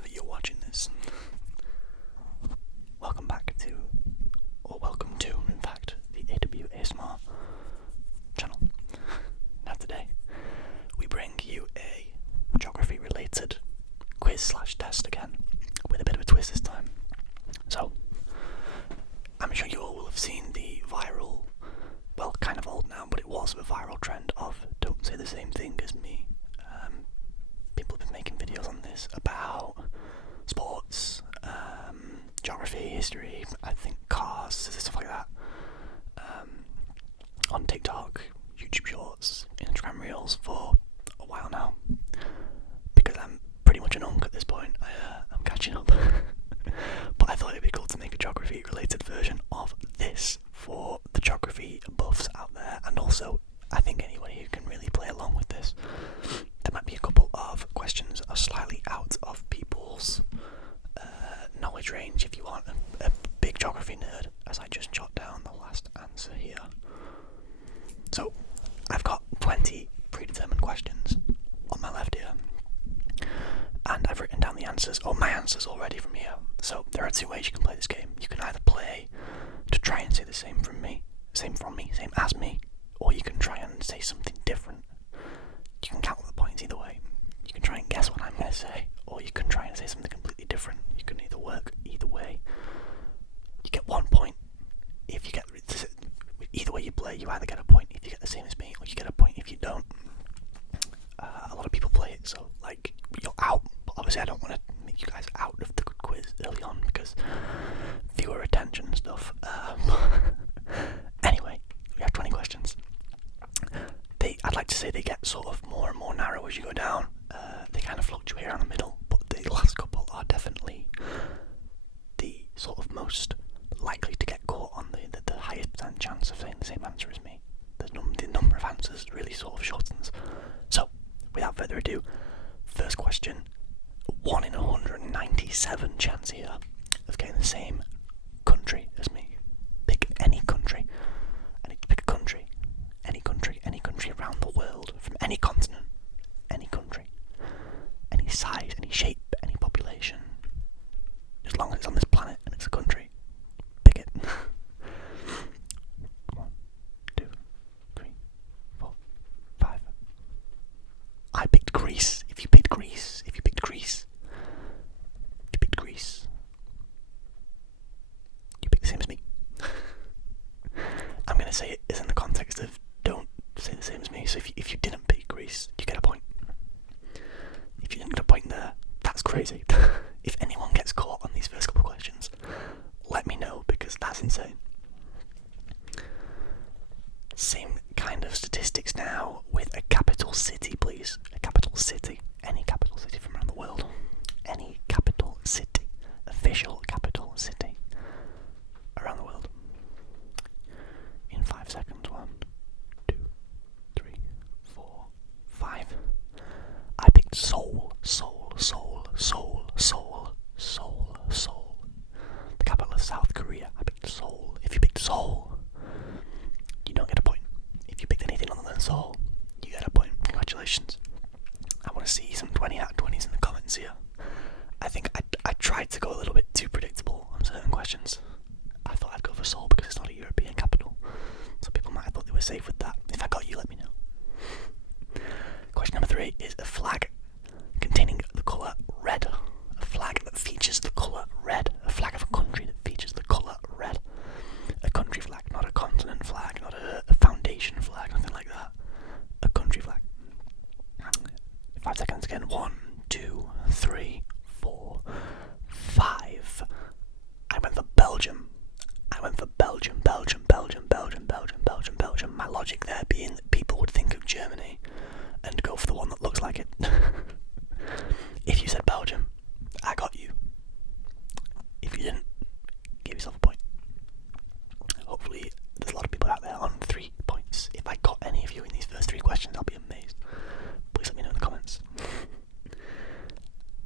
whenever you're watching this. Welcome back to, or welcome to, in fact, the ASMR channel. Now today, we bring you a geography-related quiz/test again, with a bit of a twist this time. So, I'm sure you all will have seen the viral, well, kind of old now, but it was a viral trend of "don't say the same thing as me." People have been making videos on this about sports, geography, history, I think cars, stuff like that, on TikTok, YouTube Shorts, Instagram Reels for a while now. Because I'm pretty much an unk at this point, I'm catching up. But I thought it'd be cool to make a geography-related version of this for the geography buffs out there, and also I think anybody who can really play along with this. There might be a couple of questions that are slightly out of people's knowledge range if you want a big geography nerd, as I just jot down the last answer here. So, I've got 20 predetermined questions on my left here, and I've written down the answers, or my answers already from here. So, there are two ways you can play this game. You can either play to try and say the same same as me, or you can try and say something different. You can count the points either way. You can try and guess what I'm going to say, or you can try and say something completely different. You can either work either way. You get 1 point. If you get either way you play, you either get a point if you get the same as me, or you get a point if you don't. A lot of people play it, so like you're out. But obviously, I don't want to make you guys out of the quiz early on because viewer attention and stuff. Anyway, we have 20 questions. I'd like to say they get sort of more and more narrow as you go down. They kind of fluctuate around the middle, but the last couple are definitely the sort of most likely to get caught on the highest percent chance of saying the same answer as me. The number of answers really sort of shortens. So, without further ado, first question, 1 in 197 chance here of getting the same country as me. Pick any country. I need to pick a country. Any country around the world, from any continent, any country, any size, any shape, any population, as long as it's on this planet and it's a country, pick it. 1, 2, 3, 4, 5. I picked Greece. If you picked Greece, you picked Greece, you picked the same as me. I'm going to say it is in the context of don't say the same as me. So if you didn't pick Greece, you get a point. If you didn't get a point there, that's crazy. If anyone gets caught on these first couple of questions, let me know, because that's insane. Same kind of statistics now with a capital city, please. A capital city. Any capital city from around the world. Any capital city. Official capital city around the world. In 5 seconds. 1, 2, 3, 4, 5. I picked Seoul. The capital of South Korea. I picked Seoul. If you picked Seoul, you don't get a point. If you picked anything other than Seoul, you get a point. Congratulations. I want to see some 20 out of 20s in the comments here. I think I tried to go a little bit too predictable on certain questions. I thought I'd go for Seoul because it's not a European capital. So people might have thought they were safe with that. If I got you, let me know. Question number 3 is a flag containing the colour red. A flag that features the colour red. A flag of a country that features the colour red. A country flag, not a continent flag, not a foundation flag, nothing like that. A country flag. 5 seconds again. 1, 2, 3, 4, 5. I went for Belgium. Belgium. My logic there being that people would think of Germany and go for the one that looks like it. If you said Belgium, I got you. If you didn't, give yourself a point. Hopefully there's a lot of people out there on 3 points. If I got any of you in these first 3 questions, I'll be amazed. Please let me know in the comments.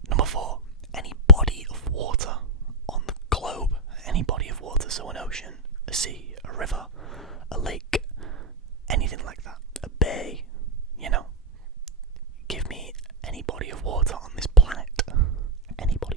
Number 4, any body of water on the globe. Any body of water, so an ocean, a sea, a river, a lake, anything like that, a bay, Give me any body of water on this planet. Any body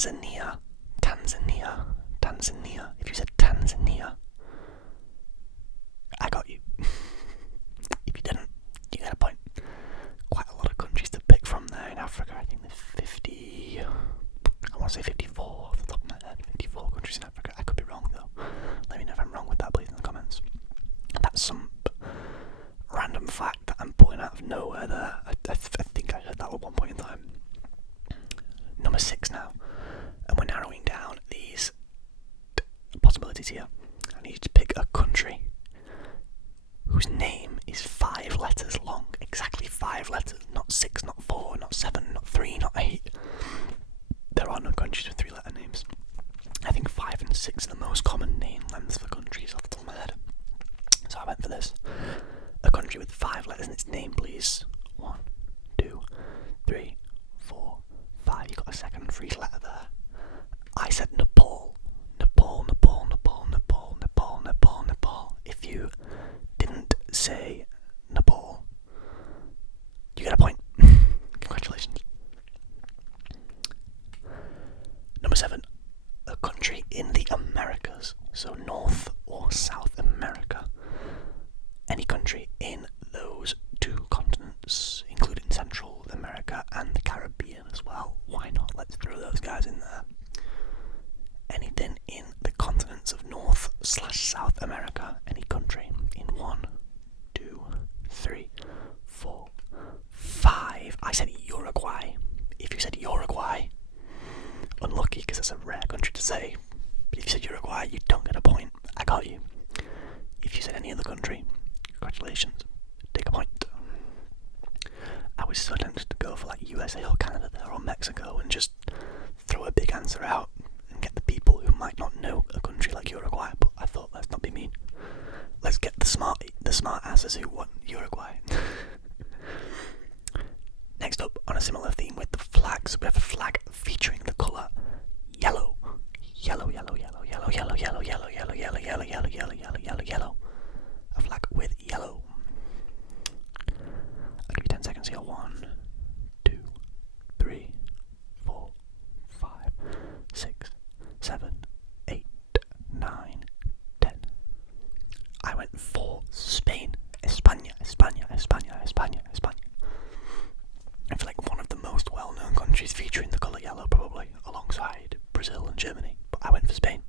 Tanzania. Tanzania. Tanzania. If you said Tanzania, I got you. If you didn't, you get a point. Quite a lot of countries to pick from there in Africa. I think there's 50, I want to say 54 off the top of my head. 54 countries in Africa. I could be wrong though. Let me know if I'm wrong with that, please, in the comments. That's some random fact that I'm pulling out of nowhere there. I think I heard that at one point in time. Number 6 now. And we're narrowing down these possibilities here. I need you to pick a country whose name is 5 letters long. Exactly 5 letters. Not 6, not 4, not 7, not 3, not 8. There are no countries with 3-letter names. I think 5 and 6 are the most common name lengths for countries off the top of my head. So I went for this. A country with 5 letters in its name, please. 1, 2, 3, 4, 5. You got a second for each letter there. I said Nepal. Nepal, Nepal, Nepal, Nepal, Nepal, Nepal, Nepal. If you didn't say Nepal, you get a point. Congratulations. Number 7. A country in the Americas. So North or South America. Any country in those 2 continents, including Central America and the Caribbean as well. Why not? Let's throw those guys in there. Anything in the continents of North/South America. Any country in 1, 2, 3, 4, 5. I said Uruguay. If you said Uruguay, unlucky because it's a rare country to say. But if you said Uruguay, you don't get a point. I got you. If you said any other country, congratulations. Take a point. I was so tempted to go for like USA or Canada there or Mexico and just throw a big answer out and get the people who might not know a country like Uruguay, but I thought let's not be mean. Let's get the smart asses who want Uruguay. Next up, on a similar theme with the flags, we have a flag featuring the colour yellow. Yellow, yellow, yellow, yellow, yellow, yellow, yellow, yellow, yellow, yellow, yellow, yellow, yellow, yellow, yellow. A flag with yellow. I'll give you 10 seconds here. 1, 2, 3, 4, 5, 6, 7, 8, 9, 10. I went for Spain. España, España, España, España, España. I feel like one of the most well-known countries featuring the colour yellow, probably, alongside Brazil and Germany. But I went for Spain.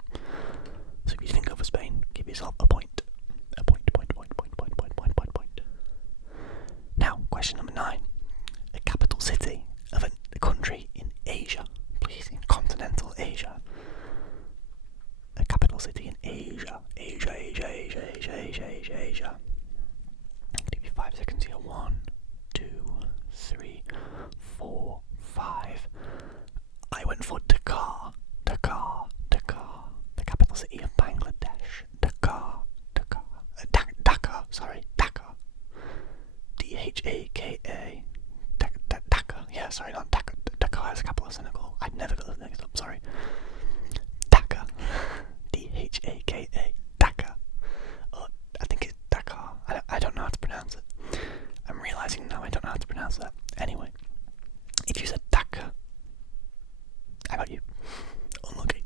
So if you didn't go for Spain, give yourself a point. A point. Now, question number 9. A capital city of a country in Asia. Please, in continental Asia. A capital city in Asia. Asia. I'll give you 5 seconds here. 1, 2, 3, 4, 5. I went for Dhaka. The capital city of Bangladesh. Dhaka. Dhaka. Dhaka. Yeah, sorry, not Dhaka. Dhaka has a capital of Senegal. I'd never got those mixed up, sorry. Dhaka. Dhaka. Dhaka. I think it's Dhaka. I don't know how to pronounce it. I'm realising now I don't know how to pronounce that. Anyway, if you said Dhaka, how about you? Unlucky.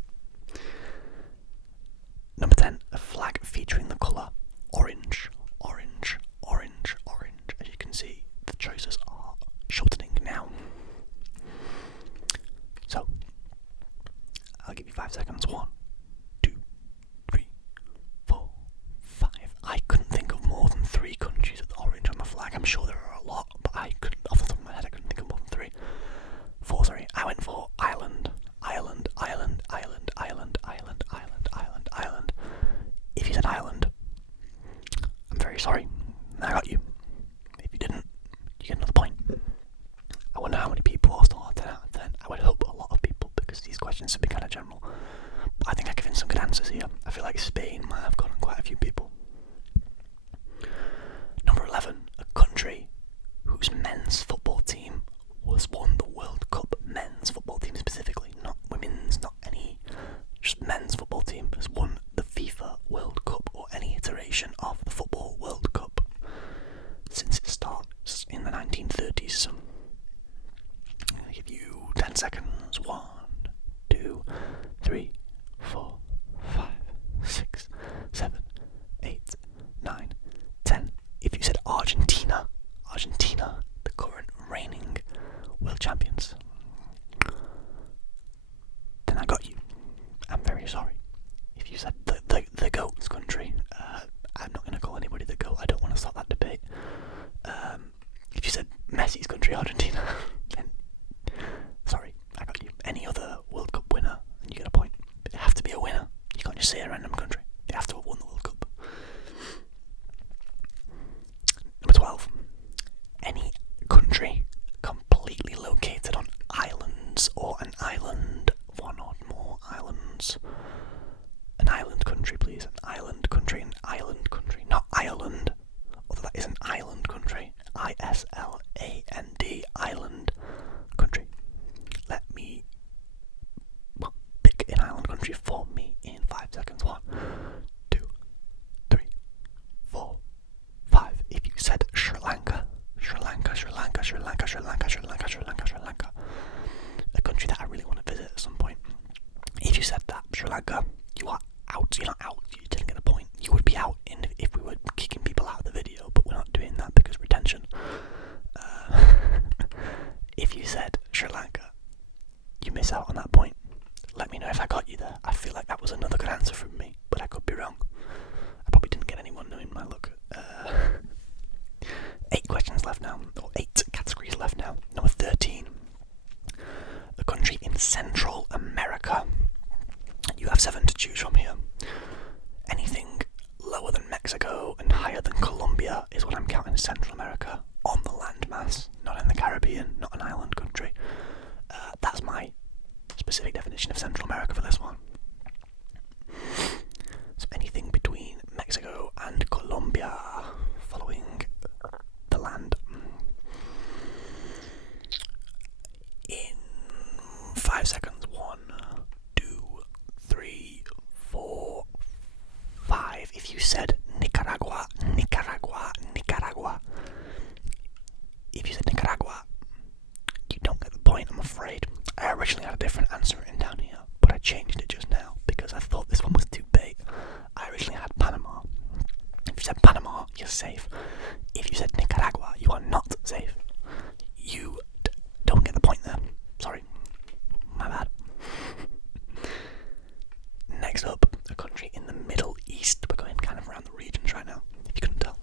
Number 10, a flag featuring the colour orange. As you can see, the choices are shortening now. So, I'll give you 5 seconds. 1, 2, 3, 4, 5. I couldn't think of more than 3 countries with orange on the flag. I'm sure there are a lot, but off the top of my head, I couldn't think of more than 3. 4, sorry. I went for Ireland. If you said Ireland, I'm very sorry. I got you. If you didn't, you get another point. I wonder how many people lost all 10 out of 10. I would hope a lot of people, because these questions have been kind of general. But I think I've given some good answers here. I feel like Spain might have gotten quite a few people. Number 11, a country whose men's football team was won the World Cup. Men's football team specifically, not women's, not any, just men's football team has won the FIFA World Cup or any iteration of the Football World Cup since it starts in the 1930s. I'm going to give you 10 seconds. 1, 2, country for me in 5 seconds. 1, 2, 3, 4, 5. If you said Sri Lanka, Sri Lanka, Sri Lanka, Sri Lanka, Sri Lanka, Sri Lanka, Sri Lanka, Sri Lanka, a country that I really want to visit at some point. If you said that, Sri Lanka, you are out. You're not out. You didn't get a point. You would be out if we were kicking people out of the video, but we're not doing that because retention. If you said Sri Lanka, you miss out on that point. Let me know if I got you there. I feel like that was another good answer from me, but I could be wrong. I probably didn't get anyone knowing my look. 8 questions left now, or 8 categories left now. Number 13. A country in Central America. You have 7 to choose from here. Anything lower than Mexico and higher than Colombia is what I'm counting Central America on the landmass, not in the Caribbean, not an island country. That's my specific definition of Central America for this one. So anything between Mexico and Colombia, following the land. In 5 seconds. 1, 2, 3, 4, 5. If you said Nicaragua, Nicaragua, Nicaragua. If you said Nicaragua, you don't get the point, I'm afraid. I originally had a different answer written down here, but I changed it just now because I thought this one was too big. I originally had Panama. If you said Panama, you're safe. If you said Nicaragua, you are not safe. You don't get the point there. Sorry. My bad. Next up, a country in the Middle East. We're going kind of around the regions right now, if you couldn't tell.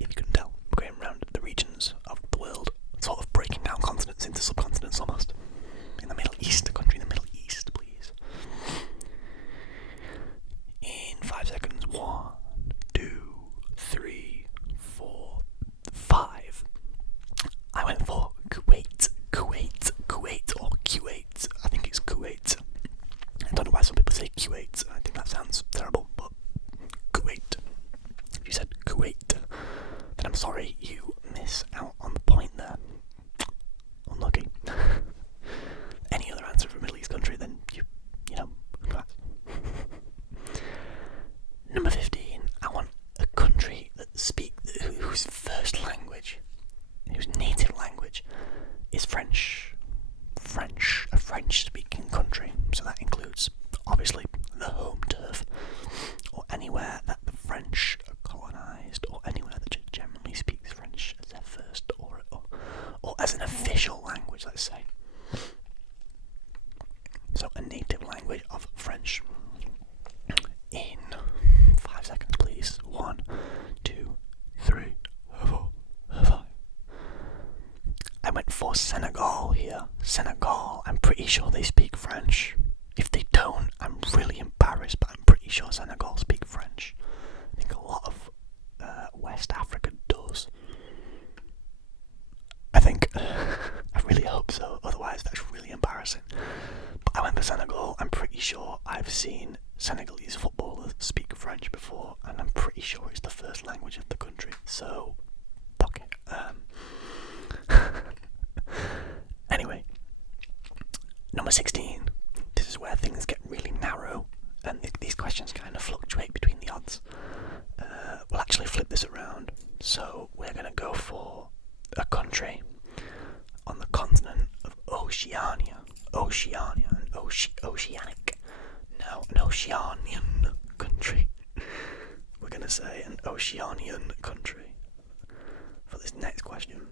We're going around the regions of the world, sort of breaking down continents into subcontinents almost. In the Middle East, a country in the Middle East, please. In 5 seconds. 1, 2, 3, 4, 5. I went for Kuwait, or Kuwait. I think it's Kuwait. I don't know why some people say Kuwait. I think that sounds terrible, but Kuwait. If you said Kuwait, then I'm sorry, you miss out on the point there. Unlucky. Any other answer for a Middle East country, then you know, congrats. Number 15. I want a country whose first language, whose native language, is French. A French-speaking country. So that includes, obviously, the home turf, or anywhere that the French are colonised, or anywhere that just generally speaks French as their first, or as an official language, let's say. So a native language of French. In 5 seconds, please. 1, 2, 3, 4, 5. I went for Senegal here. Senegal, I'm pretty sure they speak French. If they don't, I'm really embarrassed, but I'm pretty sure Senegal speak French. I think a lot of West Africa does. I think. I really hope so, otherwise that's really embarrassing. But I went for Senegal. I'm pretty sure I've seen Senegalese footballers speak French before, and I'm pretty sure it's the first language of the country, so fuck it. Anyway, number 16. This is where things get really narrow, and these questions kind of fluctuate between the odds. We'll actually flip this around. So we're going to go for a country on the continent of Oceania. Oceanic. No, an Oceanian country. We're going to say an Oceanian country for this next question.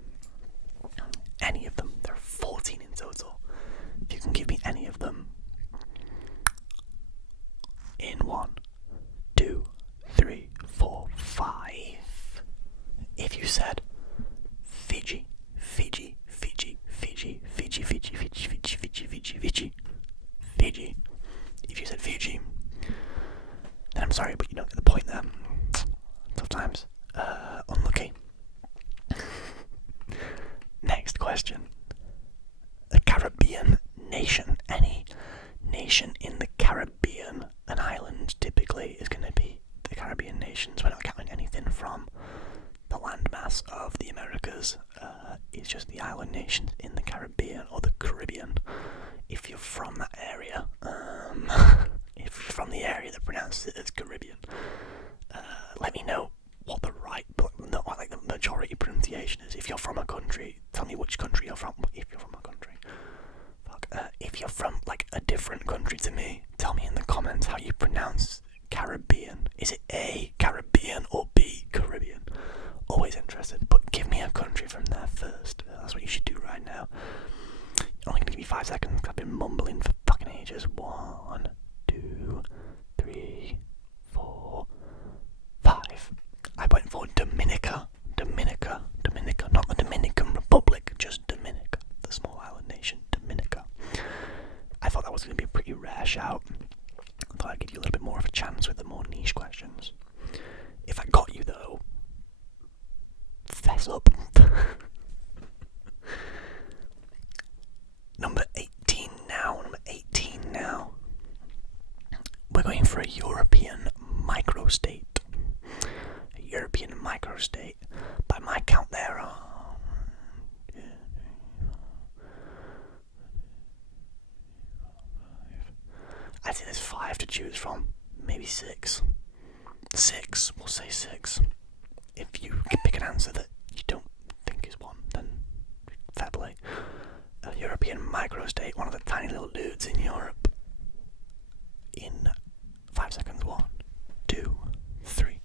Any of them. There are 14 in total. If you can give me any of them. In 1, 2, 3, 4, 5. If you said Fiji. If you said Fiji, then I'm sorry, but you don't get the point there. Tough times. Unlucky. Next question. A Caribbean nation. Any nation in the Caribbean, an island typically is going to be the Caribbean nations. We're not counting anything from the landmass of the Americas. It's just the island nations in the Caribbean, or the Caribbean. If you're from that area, if you're from like a different country to me, tell me in the comments how you pronounce Caribbean. Is it A, Caribbean, or B, Caribbean? Always interested, but give me a country from there first. That's what you should do right now. You're only gonna give me 5 seconds because I've been mumbling for fucking ages. 1, 2, 3, 4, 5. I went for Dominica, not the Dominican Republic, just Dominica, the small island nation, Dominica. I thought that was going to be a pretty rare shout. I thought I'd give you a little bit more of a chance with the more niche questions. If I got you though, fess up. Number 18 now. We're going for a European microstate. By my count, there are I'd say there's 5 to choose from, maybe 6. We'll say 6. If you can pick an answer that you don't think is one, then fair play. A European microstate, one of the tiny little dudes in Europe. In 5 seconds. 1, 2, 3,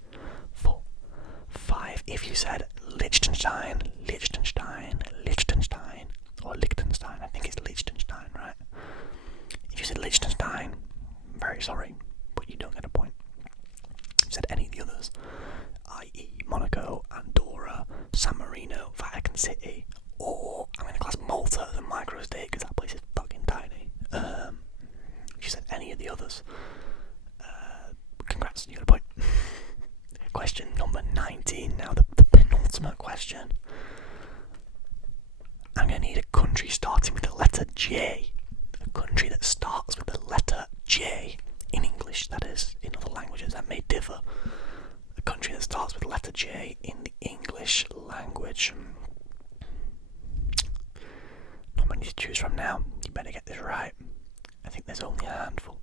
4, 5. If you said Liechtenstein, or Liechtenstein, I think it's Liechtenstein, right? If you said Liechtenstein, I'm very sorry, but you don't get a point. If you said any of the others, i.e. Monaco, Andorra, San Marino, Vatican City, or I'm going to class Malta as a microstate because that place is fucking tiny. If you said any of the others, congrats, you got a point. Question number 19 now, the penultimate question. I'm going to need a country starting with the letter J. A country that starts with the letter J. In English, that is. In other languages, that may differ. A country that starts with the letter J in the English language. Not many to choose from now. You better get this right. I think there's only a handful.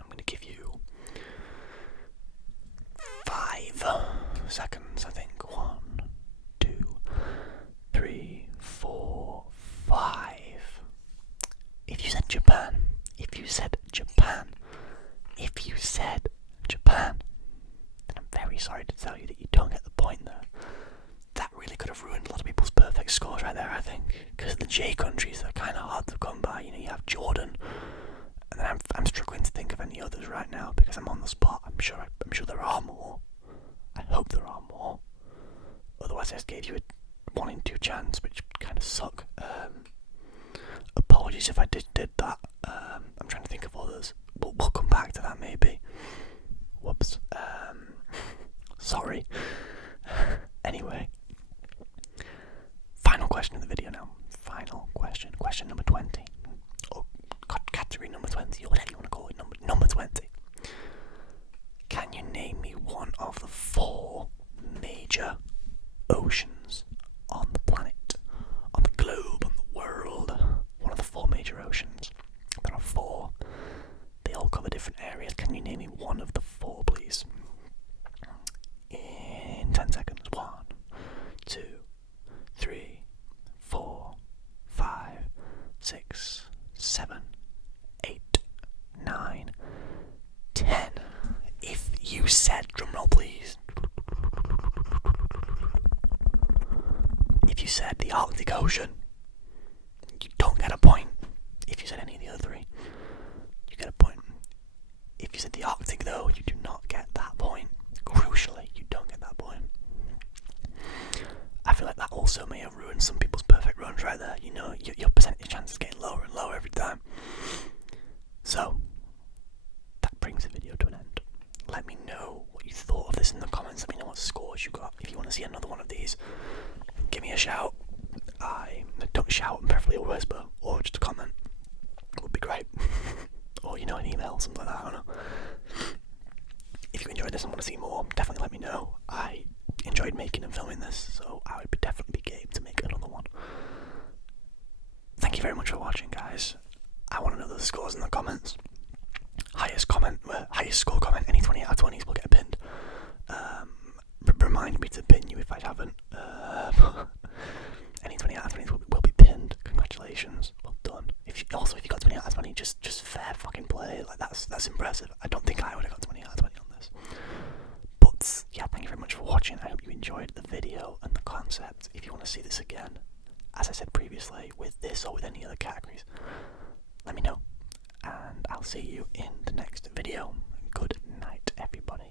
I'm going to give you 5 seconds, I think. 1, 2, 3, 4, 5. If you said Japan, then I'm very sorry to tell you that you don't get the point there. That really could have ruined a lot of people's perfect scores right there, I think. Because the J countries are kind of hard to come by. You know, you have Jordan, and then I'm struggling to think of any others right now because I'm on the spot. I'm sure there are more. I hope there are more. Otherwise, I just gave you a 1 in 2 chance, which kind of suck. Apologies if I did that. I'm trying to think of others. We'll come back to that maybe. Whoops. Sorry. Anyway. Final question of the video now. Final question. Question number 20. Or category number 20, or whatever you want to call it. Number 20. Can you name me one of the 4 major oceans on the planet, on the globe, on the world? One of the 4 major oceans. There are 4. They all cover different areas. Can you name me one of the 4, please? In 10 seconds. 1, 2, 3, 4, 5, 6, 7, 8, 9, 10. If you said, drumroll please, if you said the Arctic Ocean, you don't get a point. If you said any of the other 3, you get a point. If you said the Arctic though, you do not get that point. Crucially, you don't get that point. I feel like that also may have ruined some people's perfect runs right there. You know, your percentage chance is getting lower and lower every time. So, that brings the video to an end. Let me know what you thought of this in the comments. Let me know what scores you got. If you want to see another one of these, give me a shout. Don't shout, preferably a whisper, or just a comment. It would be great. Or, you know, an email, something like that, I don't know. If you enjoyed this and want to see more, definitely let me know. I enjoyed making and filming this, so I would definitely be game to make another one. Thank you very much for watching, guys. I want to know the scores in the comments. Highest score comment, any 20 out of 20s will get pinned. Remind me to pin you if I haven't. Any 20 out of 20s will be pinned. Congratulations, well done. If you that's impressive. I don't think I would have got 20 out of 20 on this. But yeah, thank you very much for watching. I hope you enjoyed the video and the concept. If you want to see this again, as I said previously, with this or with any other categories, let me know. And I'll see you in the next video. Good night, everybody.